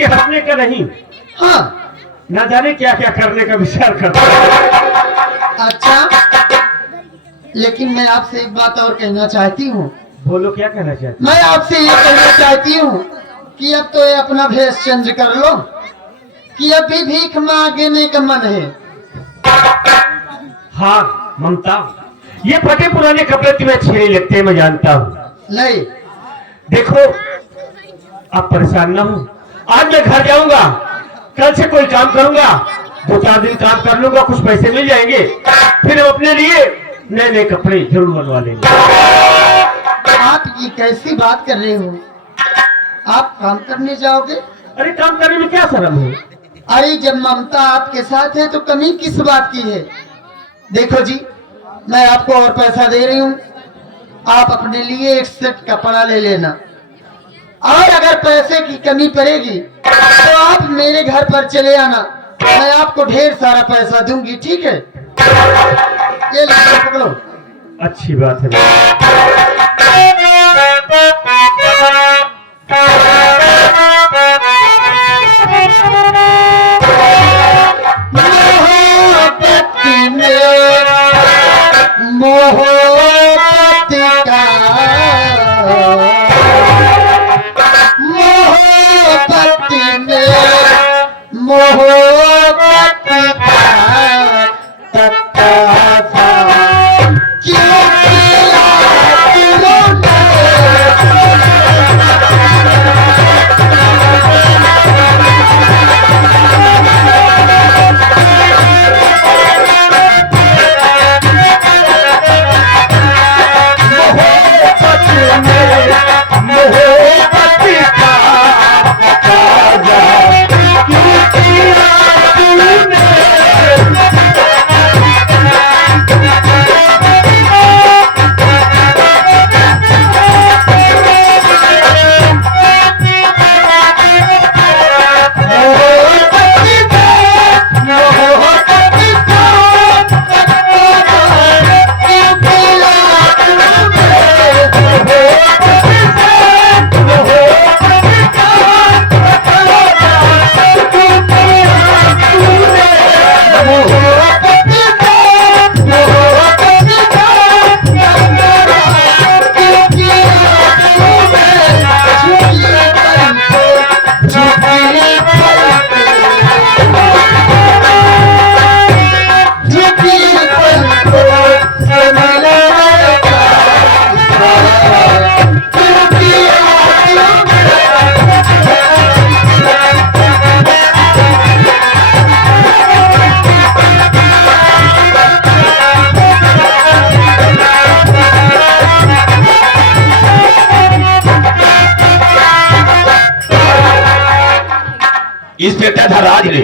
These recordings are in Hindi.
के हंसने का नहीं, हाँ। ना जाने क्या क्या करने का विचार करता है। अच्छा, लेकिन मैं आपसे एक बात और कहना चाहती हूँ। बोलो, क्या कहना चाहते? मैं आपसे ये कहना चाहती हूँ कि अब तो ये अपना भेष चेंज कर लो, कि अभी भीख मांगने का मन है। हाँ ममता, ये फटे पुराने कपड़े तुम्हें अच्छे नहीं लगते, मैं जानता हूँ। नहीं, देखो आप परेशान ना हो, आज मैं घर जाऊंगा, कल से कोई काम करूंगा, 2-4 दिन काम कर लूंगा, कुछ पैसे मिल जाएंगे, फिर हम अपने लिए नए नए कपड़े जरूर बनवा लेंगे। आप ये कैसी बात कर रहे हो? आप काम करने जाओगे? अरे काम करने में क्या शर्म है? अरे जब ममता आपके साथ है तो कमी किस बात की है? देखो जी, मैं आपको और पैसा दे रही हूँ, आप अपने लिए एक सेट कपड़ा ले लेना, और अगर पैसे की कमी पड़ेगी तो आप मेरे घर पर चले आना, मैं आपको ढेर सारा पैसा दूंगी, ठीक है? ये लो, पकड़ो। अच्छी बात है। मोहब्बत का मोहब्बत में मोहब्बत का तकाजा क्यों किया तूने? इंस्पेक्टर धनराज ने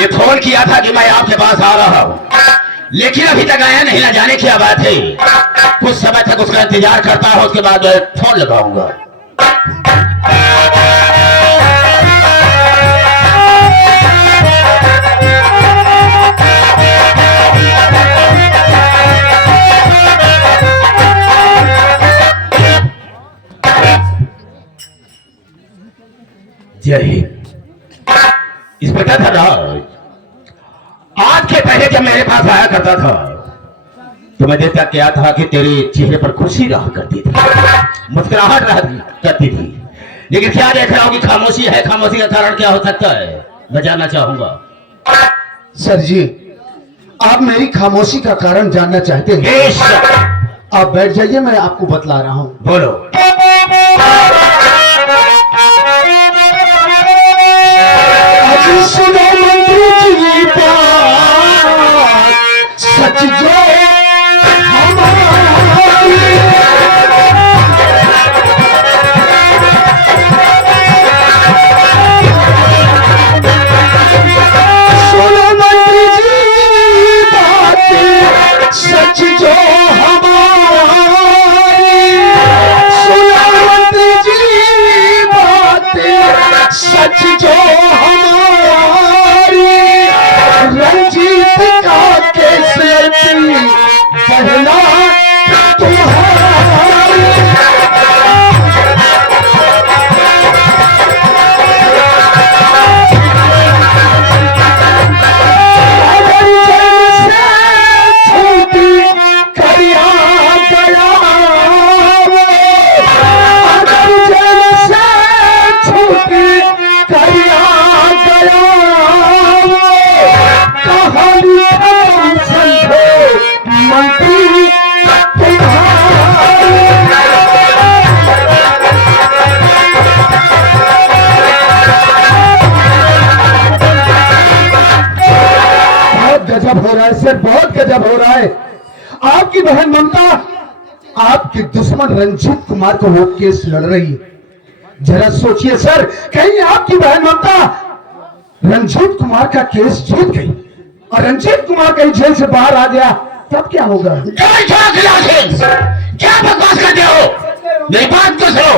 ये फोन किया था कि मैं आपके पास आ रहा हूँ, लेकिन अभी तक आया नहीं, ना जाने क्या बात है। कुछ समय तक उसका इंतजार करता हूँ, उसके बाद फोन लगाऊंगा। जय हिंद। इंस्पेक्टर धनराज, आज के पहले जब मेरे पास आया करता था तो मैं देखता क्या था कि तेरे चेहरे पर खुशी रहा करती थी, मुस्कुराहट रहा करती थी, लेकिन क्या देख रहा हूं कि खामोशी है। खामोशी का कारण क्या हो सकता है, मैं जानना चाहूंगा। सर जी, आप मेरी खामोशी का कारण जानना चाहते हैं? आप बैठ जाइए, मैं आपको बतला रहा हूँ। बोलो। सुनो मंत्री जी बात, सच जो हमारी, सुनो मंत्री जी बात, सच जो हमारी, सुनो मंत्री जी बात, सच जो रंजीत का कैसे पहला तुम्हारी। है सर, बहुत गजब हो रहा है। आपकी बहन ममता आपके दुश्मन रंजीत कुमार को वो केस लड़ रही है। जरा सोचिए सर, कहीं आपकी बहन ममता रंजीत कुमार का केस जीत गई और रंजीत कुमार कहीं जेल से बाहर आ गया, तब क्या होगा? क्या बकवास करते हो? मेरी बात तो सुनो।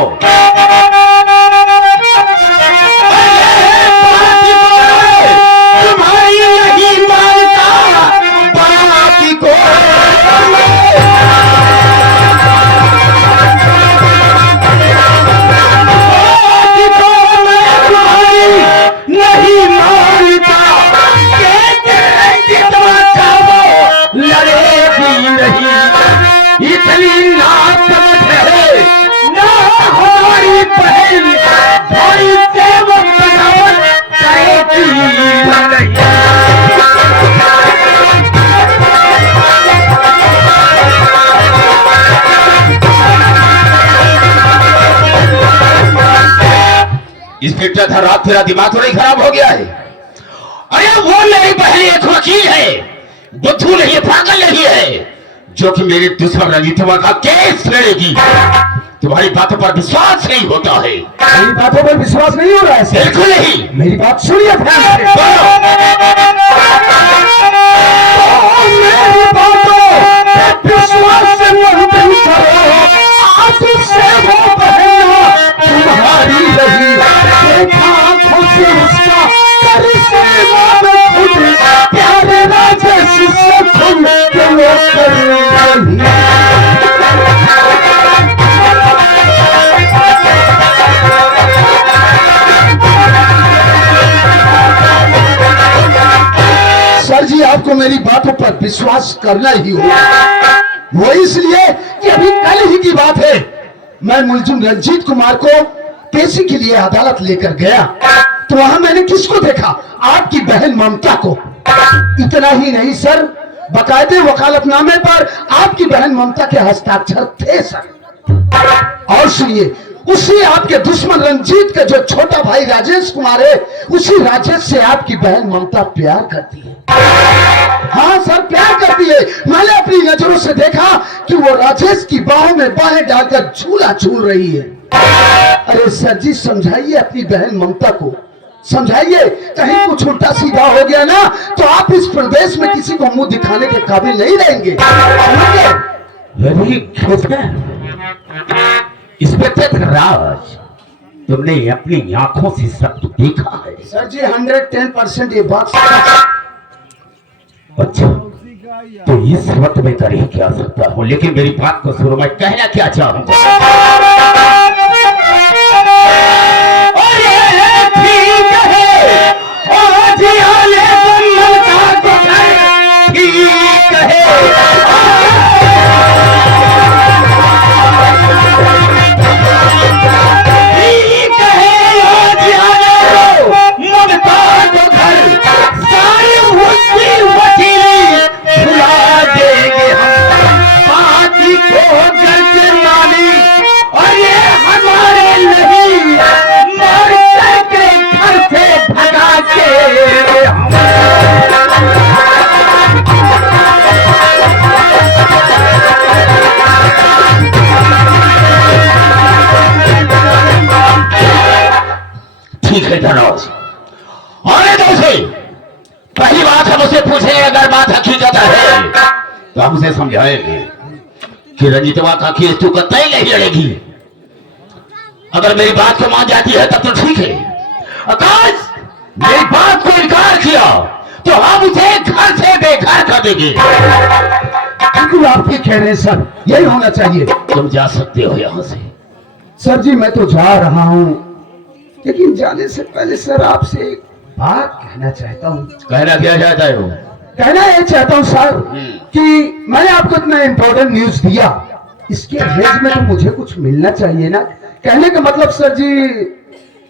तुम्हारी यही मानता बाकी को नहीं मानता, लड़ेगी नहीं, इतनी ना समझ है ना हमारी बहन भाई से वो बगावत करेगी नहीं। इंस्पेक्टर था, रात तेरा दिमाग थोड़ा खराब हो गया है। अरे वो मेरी बहन एक वकील है, बुद्धू नहीं है, पागल नहीं है, जो कि मेरे दुश्मन रंजीतवा का केस लड़ेगी। तुम्हारी बातों पर विश्वास नहीं होता है। मेरी बातों पर विश्वास नहीं हो रहा है सर? बिल्कुल नहीं। मेरी बात सुनिए ध्यान से। मेरी बातों पर विश्वास से नहीं करो, आज से वो बहन तुम्हारी रही, देखा आंखों से उसका करिश्मा में खुद प्यारे राजेश से तुम क्यों कर रही? सर जी, आपको मेरी बातों पर विश्वास करना ही होगा। वो इसलिए कि अभी कल ही की बात है, मैं मुलजिम रंजीत कुमार को पेशी के लिए अदालत लेकर गया, तो वहां मैंने किसको देखा? आपकी बहन ममता को। इतना ही नहीं सर, बकायदे वकालतनामे पर आपकी बहन ममता के हस्ताक्षर थे सर। और सुनिए, उसी आपके दुश्मन रंजीत का जो छोटा भाई राजेश कुमार है, उसी राजेश से आपकी बहन ममता प्यार करती है। हाँ सर, प्यार करती है। मैंने अपनी नजरों से देखा कि वो राजेश की बाहों में बाहें डालकर झूला झूल रही है। अरे सर जी, समझाइए अपनी बहन ममता को, समझाइए। कहीं कुछ उल्टा सीधा हो गया ना, तो आप इस प्रदेश में किसी को मुंह दिखाने के काबिल नहीं रहेंगे। इंस्पेक्टर राज, तुमने अपनी आंखों से सब तो देखा है। सर जी, 110% ये बात। अच्छा, तो इस वक्त में कर ही क्या सकता हूँ, लेकिन मेरी बात को सुनो। मैं कहना क्या चाहूंगा, ठीक है धनौज, आने दो उसे। पहली बात हम उसे पूछे, अगर बात हकीकत है तो हम उसे समझाएंगे कि रंजीतवा का केस तू कतई नहीं लड़ेगी। अगर मेरी बात को मान जाती है तब तो ठीक है, आकाश मेरी बात को इनकार किया तो हम उसे घर से बेघर कर देंगे। बिल्कुल आप ठीक कह रहे हैं सर, यही होना चाहिए। तुम जा सकते हो यहाँ से। सर जी, मैं तो जा रहा हूँ, लेकिन जाने से पहले सर आपसे एक बात कहना चाहता हूँ। कहना क्या चाहता हो? कहना ये चाहता हूँ सर कि मैंने आपको इतना इम्पोर्टेंट न्यूज दिया, इसके एवज में तो मुझे कुछ मिलना चाहिए ना। कहने का मतलब सर जी,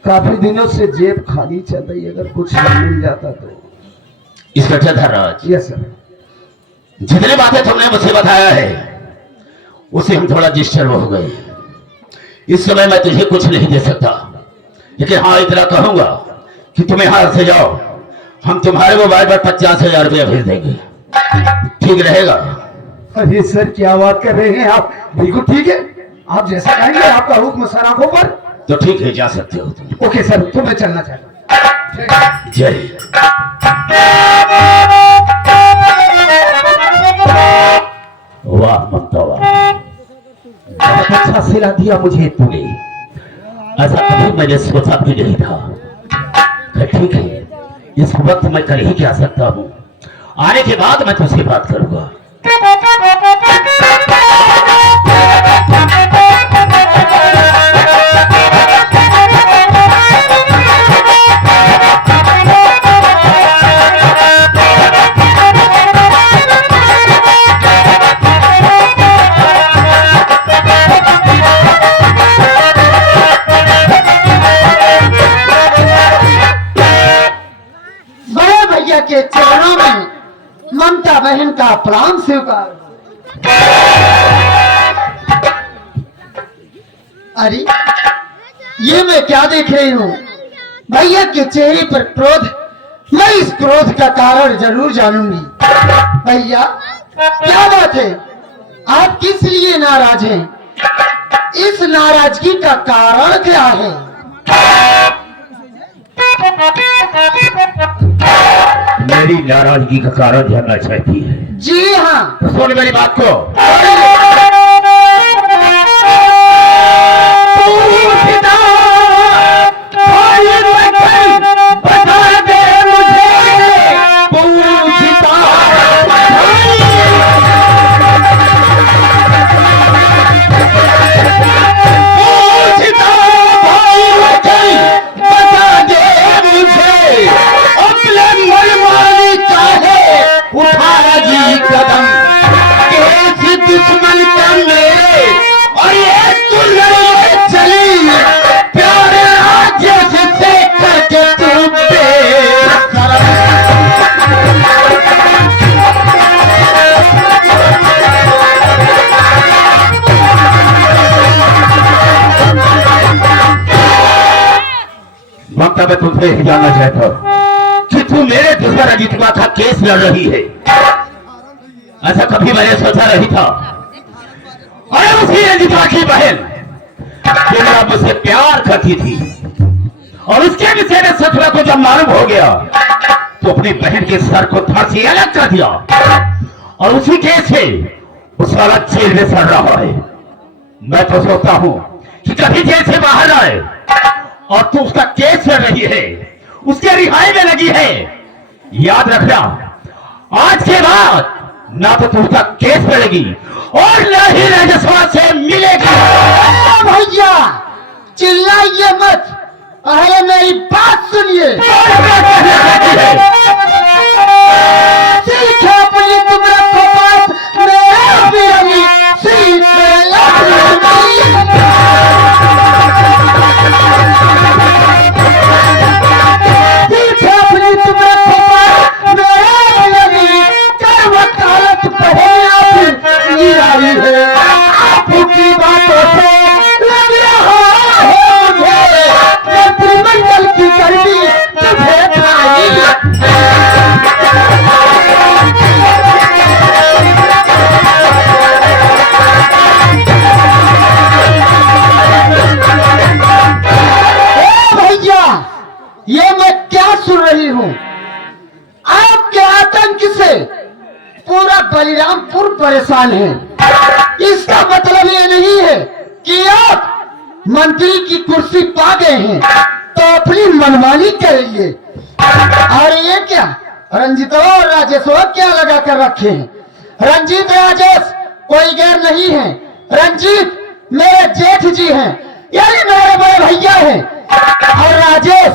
काफी दिनों से जेब खाली चल रही है, अगर कुछ मिल जाता तो। Inspector Dhanraj, yes sir. जितने बातें तुमने मुझसे बताया है उसे हम थोड़ा डिस्टर्ब हो गए। इस समय मैं तुझे कुछ नहीं दे सकता, लेकिन हाँ इतना कहूंगा कि तुम यहाँ से जाओ, हम तुम्हारे मोबाइल पर 50,000 रुपया भेज देंगे। ठीक रहेगा। अरे सर क्या बात कर रहे हैं आप, बिल्कुल ठीक है, आप जैसा कहेंगे, आपका हुक्म सर आंखों पर। तो ठीक है, जा सकते हो तुम। ओके सर, तो मैं चलना चाहता हूँ। जय। वाह ममता वाह, बहुत अच्छा सिला दिया मुझे तूने, ऐसा कभी मैंने सोचा भी नहीं था। ठीक है, इस वक्त मैं कर ही क्या सकता हूँ, आने के बाद मैं तुझसे बात करूंगा। बड़े भैया के चरणों में ममता बहन का प्रणाम स्वीकार। अरे ये मैं क्या देख रही हूँ, भैया के चेहरे पर क्रोध। मैं इस क्रोध का कारण जरूर जानूंगी। भैया क्या बात है, आप किस लिए नाराज हैं? इस नाराजगी का कारण क्या है? मेरी नाराजगी का कारण जानना चाहती है? जी हाँ। तो सुन मेरी बात को। बता दे मुझे, पूछता उठा जी कदम, कैसे दुश्मन का मेरे और ये दुल्हन चली, प्यारे आज से करके तू बेशरम। ममता, मैं तुमसे यही जानना चाहता हूँ कि तू मेरे दुश्मन अजितवा का केस लड़ रही है। ऐसा कभी मैंने सोचा नहीं था। और उसी अजितवा की बहन मेरा मुझसे प्यार करती थी, और उसके विषय में सचुरा को जब मालूम हो गया तो अपनी बहन के सर को धड़ से अलग कर दिया, और उसी केस से उस वाला जेल में सड़ रहा है। मैं तो सोचता हूं कि कभी जेल से बाहर आए, और तू उसका केस लड़ रही है, उसके रिहाई में लगी है। याद रखना, आज के बाद ना तो तू उसका केस लड़ेगी और न ही राजस्व से मिलेगी। भैया चिल्लाइए मत, पहले मेरी बात सुनिए। सीख अपनी तुम रखो बात, मैं भी अभी सीख अपनी तुम रखो बात, मैं भी अभी कर वकालत पहले आप आई है। आपकी बातों से लग रहा है मुझे मंत्रिमंडल की गर्मी तुझे खाई। भैया ये मैं क्या सुन रही हूँ? आपके आतंक से पूरा बलिरामपुर परेशान है। इसका मतलब ये नहीं है कि आप मंत्री की कुर्सी पा गए हैं तो अपनी मनमानी करेंगे। और ये क्या रंजीत और राजेश क्या लगा कर रखे हैं? रंजीत राजेश कोई गैर नहीं है। रंजीत मेरे जेठ जी हैं, यानी मेरे बड़े भैया हैं, और राजेश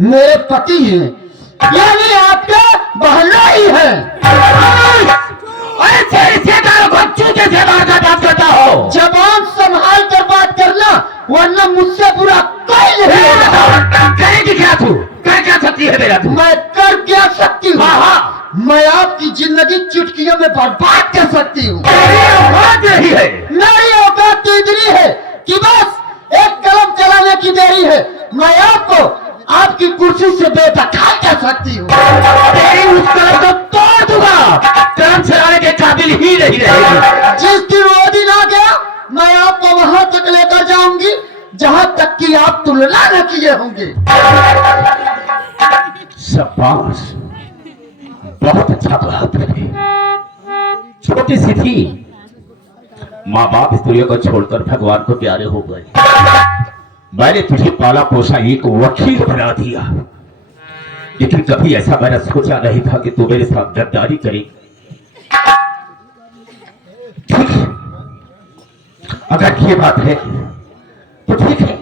मेरे पति हैं, यानी आपका बहना ही है। जबान संभाल कर बात करना, वरना मुझसे बुरा कोई नहीं होगा। करेगी क्या तू? कर क्या सकती है मेरा तू? मैं कर क्या सकती हूँ? मैं आपकी जिंदगी चुटकियों में बर्बाद कर सकती हूँ। औकात यही है। मेरी औकात तो इतनी है कि बस एक कलम चलाने की देरी है, मैं आपको आपकी कुर्सी से बेदखल कर सकती हूँ। तेरी उस कलम को तोड़ दूंगा। होंगे। शाबाश, बहुत अच्छा कहा तुमने। छोटी सी थी, माँ बाप स्त्रियों को छोड़कर भगवान को प्यारे हो गए। मैंने तुझे पाला पोसा, एक वकील बना दिया, लेकिन कभी ऐसा मैंने सोचा नहीं था कि तू मेरे साथ गद्दारी करेगी। ठीक है, अगर ये बात है तो ठीक है,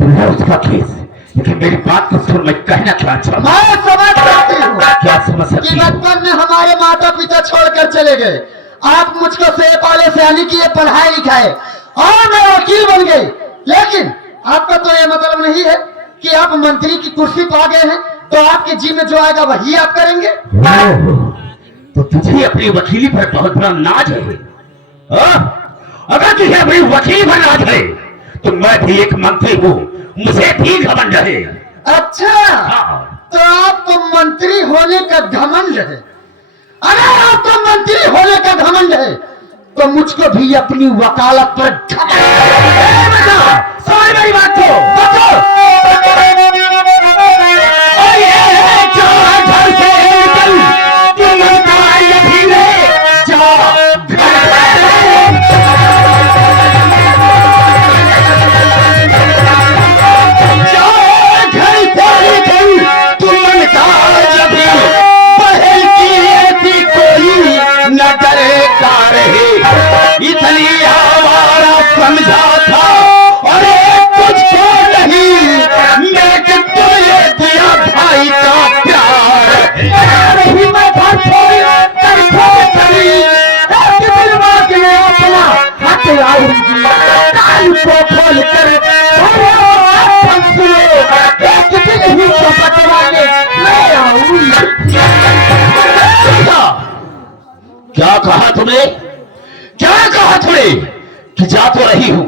तो है उसका केस, लेकिन मेरी बात को सुन, मैं कहना क्या चाहता हूं। मैं समझ सकती हूँ क्या समझ सकती कि हो? बचपन में हमारे माता पिता छोड़कर चले गए, आप मुझको से पाले से यानी किए, पढ़ाए लिखाए और मैं वकील बन गई, लेकिन आपका तो ये मतलब नहीं है कि आप मंत्री की कुर्सी पा गए हैं तो आपके जी में जो आएगा वही आप करेंगे। तो तुझे अपनी वकीली पर बहुत बड़ा नाज है। अगर तुझे अपनी वकील पर नाज है तो मैं भी एक मंत्री हूँ, मुझे भी घमंड है। अच्छा, हाँ। तो आपको मंत्री होने का घमंड है। अगर आपको मंत्री होने का घमंड है तो मुझको भी अपनी वकालत पर समझ मेरी बात को बचो। घर से निकल, तुम धीरे जाओ। इतनी आवारा समझा था, अरे तुझको नहीं, मैं कि तुझे दिया भाई का प्यार। नहीं मैं घर छोड़ कर छोड़ चली, एक दिन बाद में अपना हथियाऊंगी, कान को खोल कर एक दिन ही तो बचवाने मैं आऊंगी। क्या कहा तुमने? क्या कहा तुमने? कि जा तो रही हूं,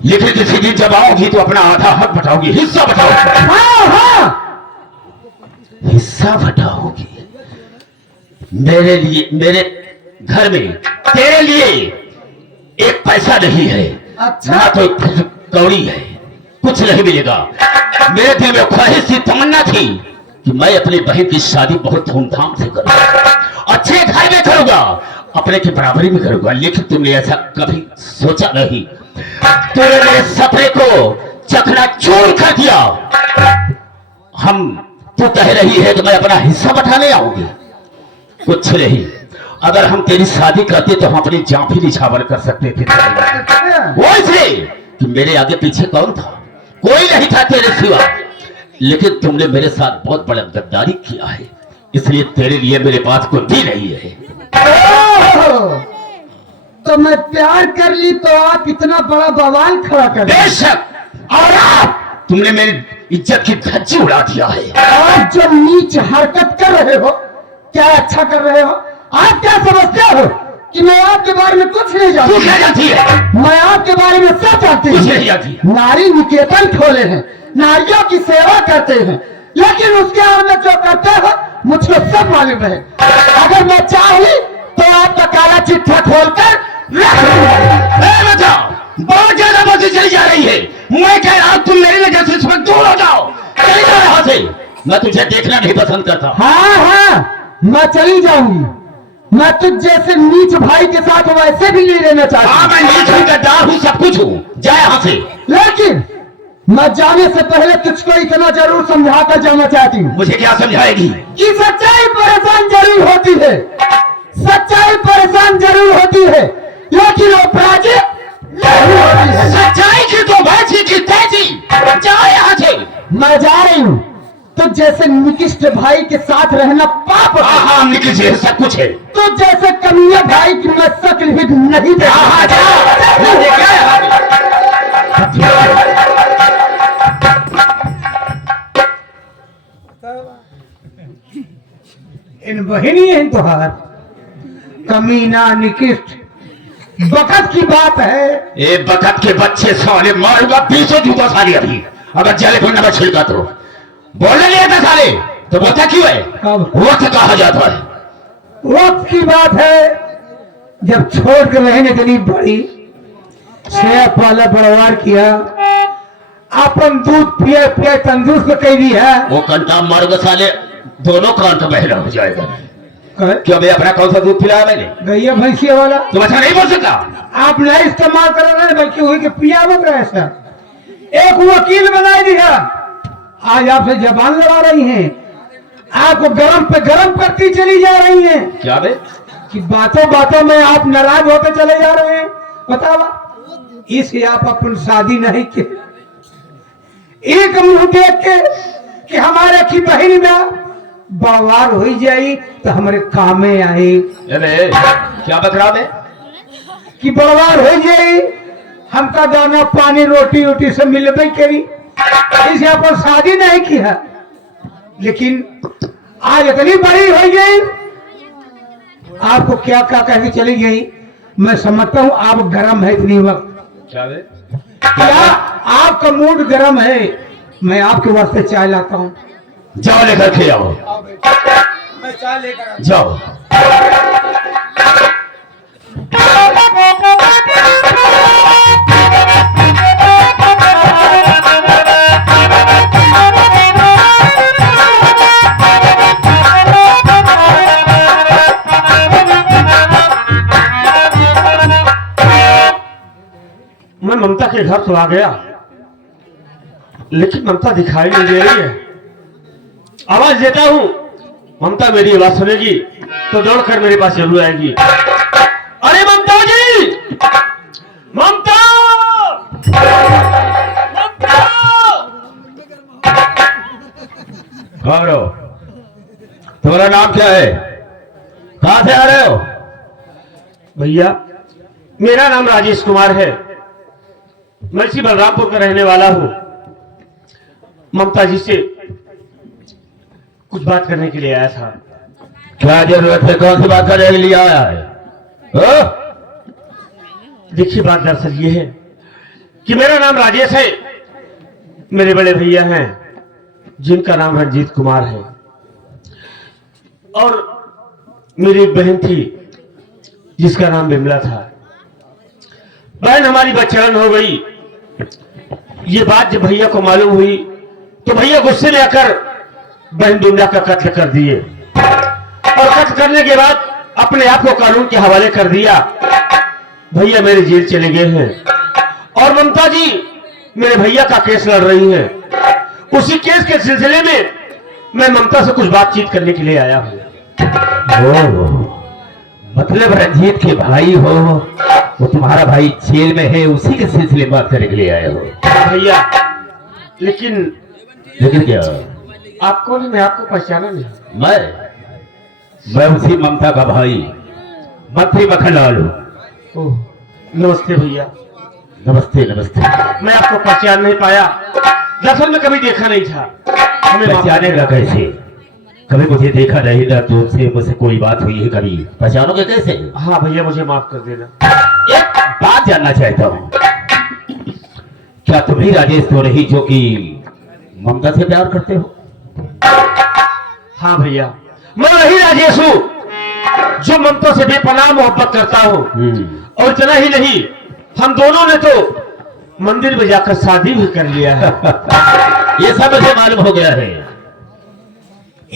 लेकिन किसी दिन जब आओगी तो अपना आधा हक बटाओगी, हिस्सा बटाओगी। हाँ हाँ, हिस्सा बटाओगी। मेरे लिए, मेरे घर में तेरे लिए एक पैसा नहीं है। अच्छा। ना तो कौड़ी है, कुछ नहीं मिलेगा। मेरे दिल में ख्वाहिश थी, तमन्ना थी कि मैं अपनी बहन की शादी बहुत धूमधाम से करूंगा, अच्छे घर में करूंगा, अपने की बराबरी में करूंगा, लेकिन तुमने ऐसा कभी सोचा नहीं। तूने मेरे सपने को चकनाचूर कर दिया। तू कह रही है कि मैं अपना हिस्सा बठाने आऊंगी, कुछ नहीं। अगर हम तेरी शादी करते तो हम अपनी जान भी निछावर कर सकते थे। वो इसलिए कि मेरे आगे पीछे कौन था? कोई नहीं था तेरे सिवा, लेकिन तुमने मेरे साथ बहुत बड़ा गद्दारी किया है, इसलिए तेरे लिए मेरे पास कुछ भी नहीं है। तो मैं प्यार कर ली तो आप इतना बड़ा बवाल खड़ा कर दिए। बेशक, और आप तुमने मेरी इज्जत की धज्जी उड़ा दिया है। आप जो नीच हरकत कर रहे हो, क्या अच्छा कर रहे हो? आप क्या समझते हो कि मैं आपके बारे में कुछ नहीं जानती? तू क्या जानती है? मैं आपके बारे में सब जानती कुछ नहीं जानती। नारी निकेतन खोले हैं, नारियों की सेवा करते हैं, लेकिन उसके और में जो करते हो मुझको सब मालूम है। अगर मैं चाहूँ तो आपका काला चिट्ठा खोलकर बहुत ज्यादा बातें चली जा रही है। मैं कह रहा हूं तुम मेरी नजर से इस वक्त दूर हो जाओ, चली जाओ यहाँ से। मैं तुझे देखना नहीं पसंद करता। हाँ हाँ, मैं चली जाऊंगी। मैं तुझ जैसे नीच भाई के साथ वैसे भी नहीं रहना हाँ, चाहती। मैं नीच हूं, गद्दार हूं, सब कुछ हूं, जा यहाँ से। लेकिन मैं जाने से पहले तुझको इतना जरूर समझा कर जाना चाहती हूँ मुझे क्या समझाएगी? कि सच्चाई परेशान जरूर होती है, सच्चाई परेशान जरूर होती है, लेकिन वो पराजित नहीं होती है। सच्चाई की तो बातचीत की तेजी, जा यहाँ से। मैं जा रही हूँ। तो जैसे निकृष्ट भाई के साथ रहना पाप है, हाँ हाँ, निकल से सब कुछ है। तो जैसे कमीने भाई की मैं शक्ल भी नहीं देखा। हाँ हाँ, जा। मैं देखा है यहाँ पे। इन बहिनी है तुहार कमीना निकृष्ट बकत की बात है। ए बकत के बच्चे साले, मारूंगा 20 जूता साले अभी, अगर जले को न छिड़का तो। बोलने नहीं आता साले, तो बता क्यों है? वक्त कहा जाता है। वक्त की बात है, जब छोड़ कर रहने इतनी बड़ी 6 पाला परिवार किया, अपन दूध पिए पिए तंदुरुस्त कैदी है। वो कंटा मर्ग साले दोनों कांट बहरा हो जाएगा। कहे, क्यों मैं अपना कौन सा दूध पिलाया मैंने? गैया भैंसिया वाला तुम अच्छा नहीं बोल सकता। आप नहीं इस्तेमाल कर रहे हैं बल्कि वही के पिया मत रहे सर। एक वकील बनाई दिया, आज आपसे जबान लड़ा रही हैं, आपको गरम पे गरम करती चली जा रही हैं क्या बे? कि बातों बातों में आप नाराज होते चले जा रहे हैं। बतावा इसलिए आप अपन शादी नहीं की। एक मुंह देख के कि हमारे की बहन में बवार हो जाई तो हमारे कामे आए अरे क्या बकरा बे? कि बवार हो जाई हमका दाना पानी रोटी रोटी से मिलबे करी, इसे अपन शादी नहीं की है। लेकिन आज इतनी बड़ी हो गई, आपको क्या क्या कह के चली गई। मैं समझता हूँ आप गर्म है इतनी वक्त। क्या बे? क्या आपका मूड गर्म है? मैं आपके वास्ते चाय लाता हूँ। जाओ लेकर के आओ। मैं चाय लेकर जाओ। मैं ममता के घर तो आ गया, लेकिन ममता दिखाई नहीं दे रही है। आवाज देता हूँ, ममता मेरी आवाज सुनेगी तो दौड़कर मेरे पास जरूर आएगी। अरे ममता जी, ममता, ममता। कौन हो? तुम्हारा नाम क्या है? कहां से आ रहे हो? भैया मेरा नाम राजेश कुमार है, मैं इसी बलरामपुर का रहने वाला हूँ। ममता जी से कुछ बात करने के लिए आया था। क्या जरूरत है? कौन सी बात करने के लिए आया है? देखिए बात दरअसल ये है कि मेरा नाम राजेश है, मेरे बड़े भैया हैं जिनका नाम रंजीत कुमार है, और मेरी एक बहन थी जिसका नाम बिमला था। बहन हमारी बच्चान हो गई। ये बात जब भैया को मालूम हुई तो भैया गुस्से में आकर बहन बिमला का कत्ल कर दिए, और कत्ल करने के बाद अपने आप को कानून के हवाले कर दिया। भैया मेरे जेल चले गए हैं, और ममता जी मेरे भैया का केस लड़ रही हैं। उसी केस के सिलसिले में मैं ममता से कुछ बातचीत करने के लिए आया हूँ। मतलब रंजीत के भाई हो, वो तुम्हारा भाई जेल में है, उसी के सिलसिले में बात करने के लिए आए हो? भैया लेकिन क्या? आपको नहीं, मैं आपको पहचाना नहीं। मैं उसी ममता का भाई मंत्री मखनलाल हूँ। ओह नमस्ते भैया। नमस्ते नमस्ते। मैं आपको पहचान नहीं पाया, दरअसल में कभी देखा नहीं था। हमें माफ पहचाने कर का कैसे? कभी मुझे देखा नहीं ना, तुमसे मुझसे कोई बात हुई है कभी? पहचानोगे कैसे? हाँ भैया मुझे माफ कर देना। एक बात जानना चाहता हूँ, क्या तुम ही राजेश तो नहीं जो कि ममता से प्यार करते हो? हाँ भैया मैं वही राजेश हूँ जो ममता से बेपनाह मोहब्बत करता हूँ। और इतना ही नहीं, हम दोनों ने तो मंदिर में जाकर शादी भी कर लिया है। ये सब मुझे मालूम हो गया है,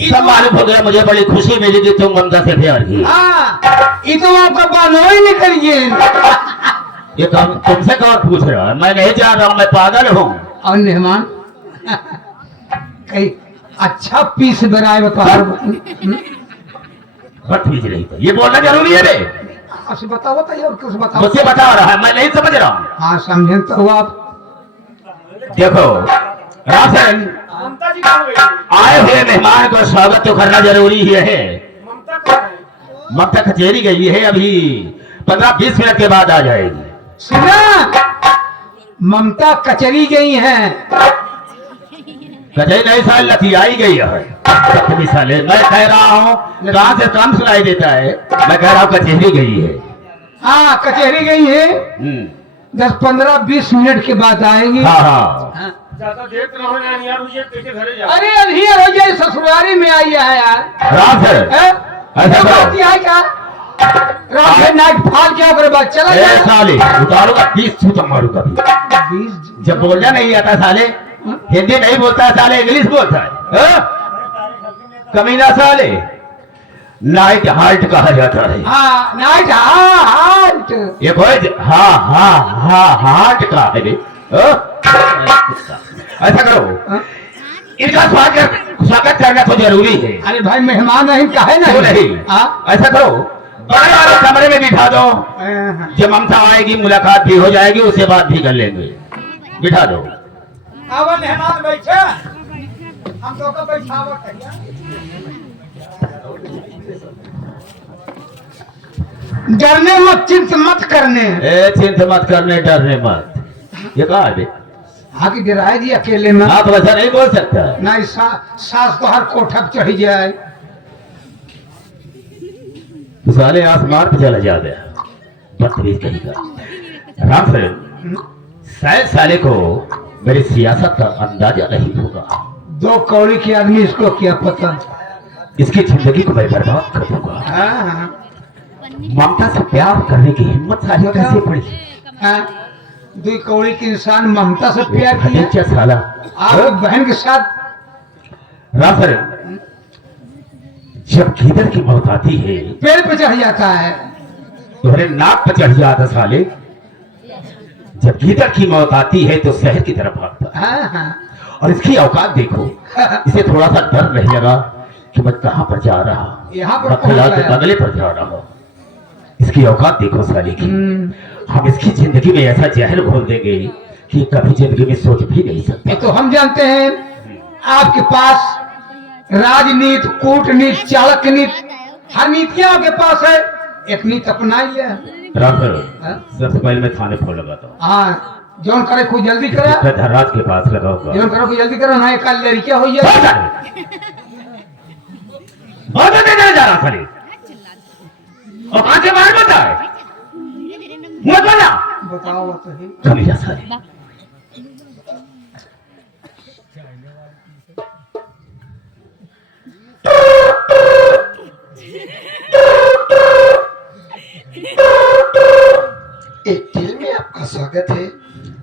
सब मालूम हो गया। मुझे बड़ी खुशी मिली कि तुम ममता से प्यार की। ये तो आपका बानो ही नहीं करिए। ये काम तुमसे कौन पूछ रहा है? मैं नहीं जान रहा हूँ, मैं पागल हूँ। और मेहमान कहीं अच्छा पीस बनाए बता। बदतमीज नहीं तो ये बोलना जरूरी है रे? बताओ बताइए, और कुछ बताओ। मुझे बता रहा है, मैं नहीं समझ रहा हूँ। हाँ समझे तो आप। देखो राशन, आए हुए मेहमान को स्वागत तो करना जरूरी ही है। ममता कचेरी गई है, अभी 15-20 मिनट के बाद आ जाएगी। सुना, ममता कचरी गई हैं। कचेरी नहीं साल लतियाई गई है। सप्तमी साले मैं कह रहा हूँ, कहाँ से काम सुनाई देता है? मैं कह रहा हूँ कचेरी गई है। हाँ कचहरी गई है, 10-15-20 मिनट के बाद आएंगी। हाँ हाँ। ज्यादा देर ना हो यार, मुझे कैसे घरे जा। अरे अभी हो जाए, ससुरारी में आई है यार। राम सर, हैं? ऐसा क्या करो। बात है क्या? रात में नाइट फाल क्या करे बात चला ए गया साले उतारूंगा 20 सूत मारूंगा भी। 20 जब बोलना नहीं आता साले, हिंदी नहीं बोलता साले, इंग्लिश बोलता है हाँ? कमीना साले। नाइट हाल्ट कहा जाता है। हाँ नाइट हाल्ट ये कोई हार्ट का है बे। हाँ? ऐसा करो, इनका स्वागत करना तो जरूरी है। अरे भाई मेहमान नहीं काहे क्यों नहीं? हाँ? ऐसा करो, बड़े वाले कमरे में बिठा दो। हाँ। जब ममता आएगी मुलाकात भी हो जाएगी, उसके बाद भी कर लेंगे। बिठा दो। अब मेहमान बैठे हम तो का बैठावट है। डरने मत, चिंता मत करने। ए चिंता मत करने, डरने मत। ये कहा है बे? हाँ की डराए जी अकेले में। आप ऐसा नहीं बोल सकता। नहीं सास तो हर कोठक चढ़ जाए। साले आसमान पे चला जाता है, बदतमीज कहीं का। राम फिल्म शायद साले को मेरी सियासत का अंदाजा नहीं होगा। 2 कौड़ी के आदमी इसको क्या पता। इसकी जिंदगी को मैं बर्बाद कर दूंगा। हाँ ममता से प्यार करने की हिम्मत साले कैसे पड़ी? हाँ 2 कौड़ी के इंसान ममता से प्यार किया। क्या साला आप बहन के साथ। राम फिल्म जब गीदड़ की मौत आती है पेड़ पे चढ़ जाता है। तुम्हारे नाक पर चढ़ जाता साले। जब गीदड़ की मौत आती है तो शहर की तरफ भागता है। हाँ हाँ और इसकी औकात देखो, इसे थोड़ा सा डर नहीं लगा कि मैं कहां पर जा रहा हूं। यहाँ पर बखला पहुंच के गया। बंगले पर जा रहा हूं। इसकी औकात देखो साले की। हम इसकी जिंदगी में ऐसा जहर घोल देंगे कि कभी जिंदगी में सोच भी नहीं सकते। ये तो हम जानते हैं आपके पास राजनीति, कूटनीति, चालक नीति, हर नीतियां आपके पास है। एक नीति अपनाइए। राम करो, हाँ? सबसे पहले मैं थाने फोन लगाता हूँ। हाँ जोन करे कोई जल्दी करा। मैं धनराज के पास लगाऊंगा। जोन करो कोई जल्दी करो ना, एक लड़कियां हो जाए। बहुत देने जा रहा साले, और कहां से बाहर बता है मुझे बना बताओ तो ही। कमीना साले। एक टील में आपका स्वागत है।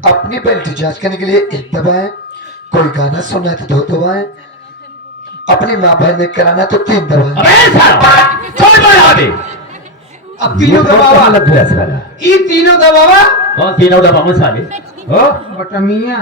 अपनी बेल्ट जांच करने के लिए 1 दबाएं, कोई गाना सुनना है तो 2 दबाएं, अपनी माँ बहन में कराना तो 3 दबाएं। अबे साला कौन बना दे? अब तीनों दबावा। लग गया साला। ये तीनों दबावा। कौन तीनों दबाव साले? हो बटमिया